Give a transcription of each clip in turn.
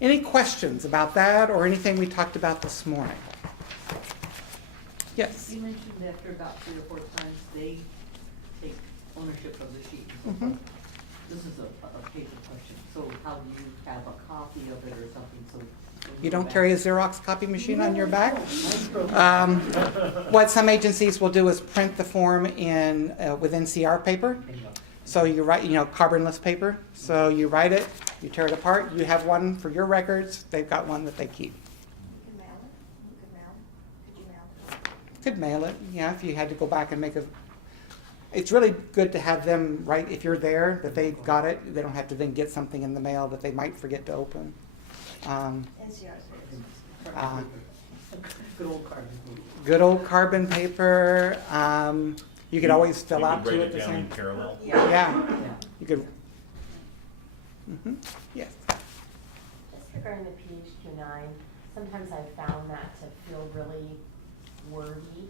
Any questions about that or anything we talked about this morning? Yes? You mentioned after about 3 or 4 times, they take ownership of the sheet. Mhm. This is a paper question, so how do you have a copy of it or something, so? You don't carry a Xerox copy machine on your back? What some agencies will do is print the form in with NCR paper. So you write, carbonless paper. So you write it, you tear it apart. You have one for your records. They've got one that they keep. You can mail it. You could mail. Could you mail it? Could mail it, yeah, if you had to go back and make a. It's really good to have them write, if you're there, that they got it. They don't have to then get something in the mail that they might forget to open. NCR's very Uh, Good old carbon. Good old carbon paper. You could always fill out You to could it write the it down same. in parallel. Yeah. Yeah, Yeah. you could. Yes. Just regarding the PHQ-9, sometimes I've found that to feel really wordy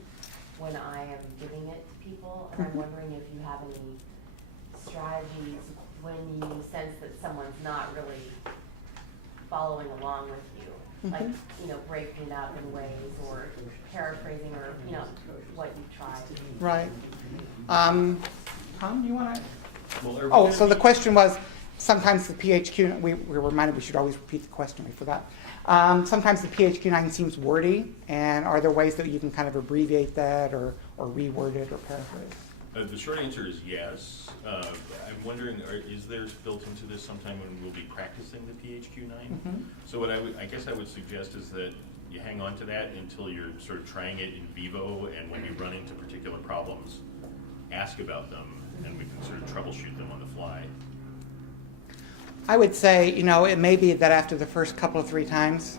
when I am giving it to people, and I'm wondering if you have any strategies when you sense that someone's not really following along with you, like, breaking it up in ways, or paraphrasing, or, what you tried. Right. Tom, do you want to? Well, are we Oh, gonna so the be- question. question was, sometimes the PHQ, we were reminded we should always repeat the question, we forgot. Sometimes the PHQ-9 seems wordy, and are there ways that you can kind of abbreviate that or reword it or paraphrase? The short answer is yes. I'm wondering, is there built into this sometime when we'll be practicing the PHQ-9? Mhm. So what I guess I would suggest is that you hang on to that until you're sort of trying it in vivo, and when you run into particular problems, ask about them, and we can sort of troubleshoot them on the fly. I would say, it may be that after the first couple of 3 times,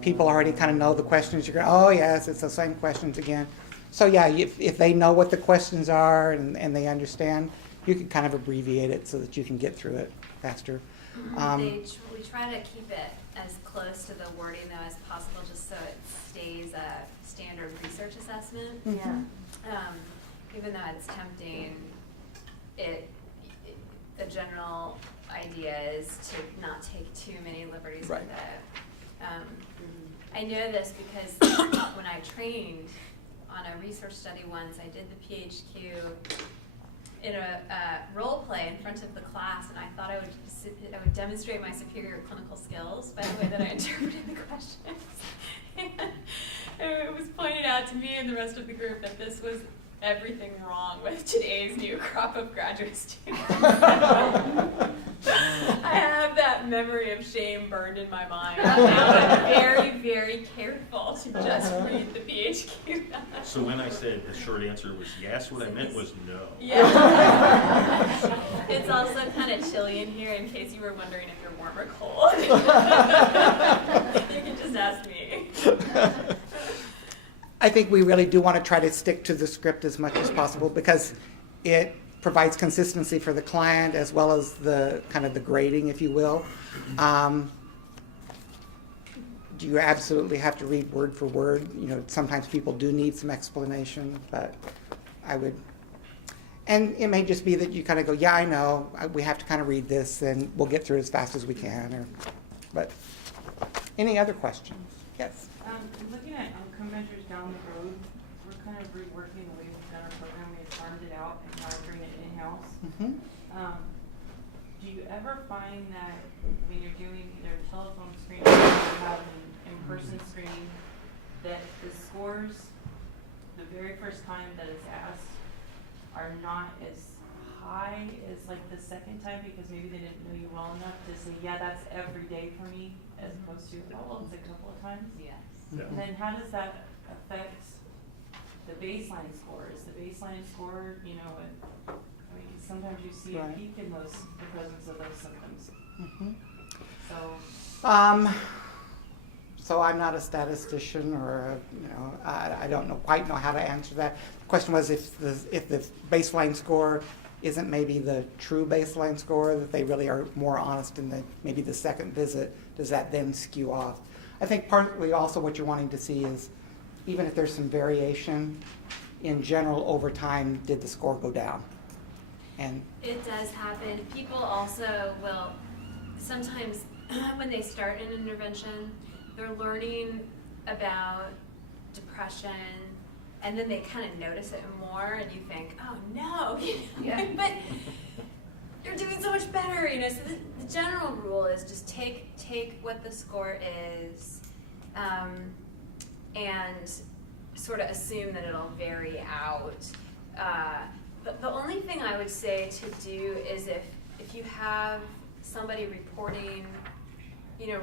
people already kind of know the questions. You're going, oh yes, it's the same questions again. So yeah, if they know what the questions are and they understand, you can kind of abbreviate it so that you can get through it faster. We try to keep it as close to the wording though as possible, just so it stays a standard research assessment. Yeah. Even though it's tempting, the general idea is to not take too many liberties Right. with it. I know this because when I trained on a research study once, I did the PHQ in a role play in front of the class, and I thought I would demonstrate my superior clinical skills by the way that I interpreted the questions. And it was pointed out to me and the rest of the group that this was everything wrong with today's new crop of graduate students. I have that memory of shame burned in my mind. Now I'm very, very careful to just read the PHQ. So when I said the short answer was yes, what I meant was no. Yeah. It's also kind of chilly in here in case you were wondering if you're warm or cold. You can just ask me. I think we really do want to try to stick to the script as much as possible because it provides consistency for the client as well as the kind of the grading, if you will. Do you absolutely have to read word for word? Sometimes people do need some explanation, but I would. And it may just be that you kind of go, yeah, I know, we have to kind of read this, and we'll get through it as fast as we can. But any other questions? Yes. Looking at outcome measures down the road, we're kind of reworking the way we've done our program. We had farmed it out and now we're bringing it in-house. Mm-hmm. Do you ever find that when you're doing either a telephone screening or you have an in-person screening, that the scores, the very first time that it's asked, are not as high as like the second time because maybe they didn't know you well enough to say, yeah, that's every day for me, as opposed to, oh, well, it's a couple of times? Yes. Yeah. And then how does that affect the baseline score? Is the baseline score, sometimes you see a Right. peak in the presence of those symptoms. Mm-hmm. So, So I'm not a statistician, or I don't quite know how to answer that. The question was if the baseline score isn't maybe the true baseline score, that they really are more honest in maybe the second visit, does that then skew off? I think partly also what you're wanting to see is, even if there's some variation, in general over time, did the score go down? And It does happen. People also will sometimes when they start an intervention, they're learning about depression, and then they kind of notice it more, and you think, oh no, Yeah. but you're doing so much better, So the general rule is just take what the score is, and sort of assume that it'll vary out. The only thing I would say to do is if you have somebody reporting,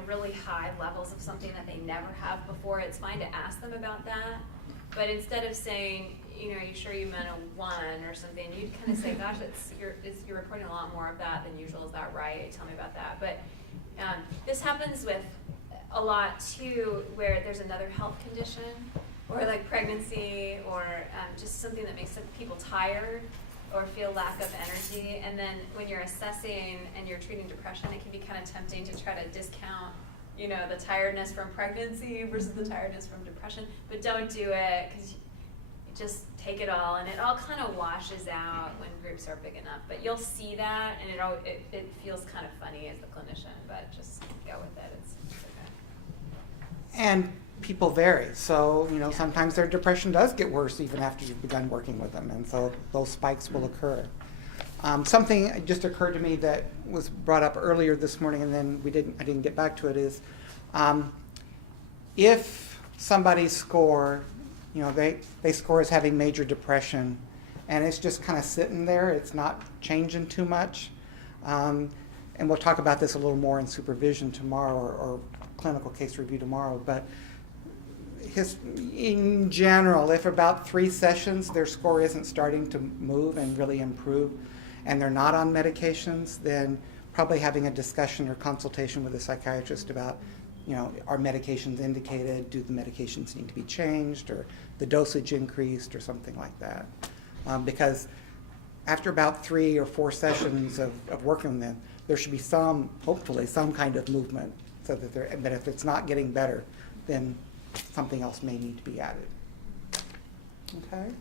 really high levels of something that they never have before, it's fine to ask them about that. But instead of saying, are you sure you meant a 1 or something, you'd kind of say, gosh, you're reporting a lot more of that than usual. Is that right? Tell me about that. But this happens with a lot too, where there's another health condition, or like pregnancy, or just something that makes people tired or feel lack of energy. And then when you're assessing and you're treating depression, it can be kind of tempting to try to discount, the tiredness from pregnancy versus the tiredness from depression. But don't do it, because you just take it all, and it all kind of washes out when groups are big enough. But you'll see that, and it feels kind of funny as the clinician, but just go with it. It's okay. And people vary. So, Yeah. sometimes their depression does get worse even after you've begun working with them. And so those spikes will occur. Something just occurred to me that was brought up earlier this morning, and then I didn't get back to it, is if somebody's score, they score as having major depression, and it's just kind of sitting there, it's not changing too much. And we'll talk about this a little more in supervision tomorrow, or clinical case review tomorrow, but in general, if about 3 sessions their score isn't starting to move and really improve, and they're not on medications, then probably having a discussion or consultation with a psychiatrist about, are medications indicated, do the medications need to be changed, or the dosage increased, or something like that. Because after about 3 or 4 sessions of working with them, there should be hopefully some kind of movement, so that but if it's not getting better, then something else may need to be added. Okay?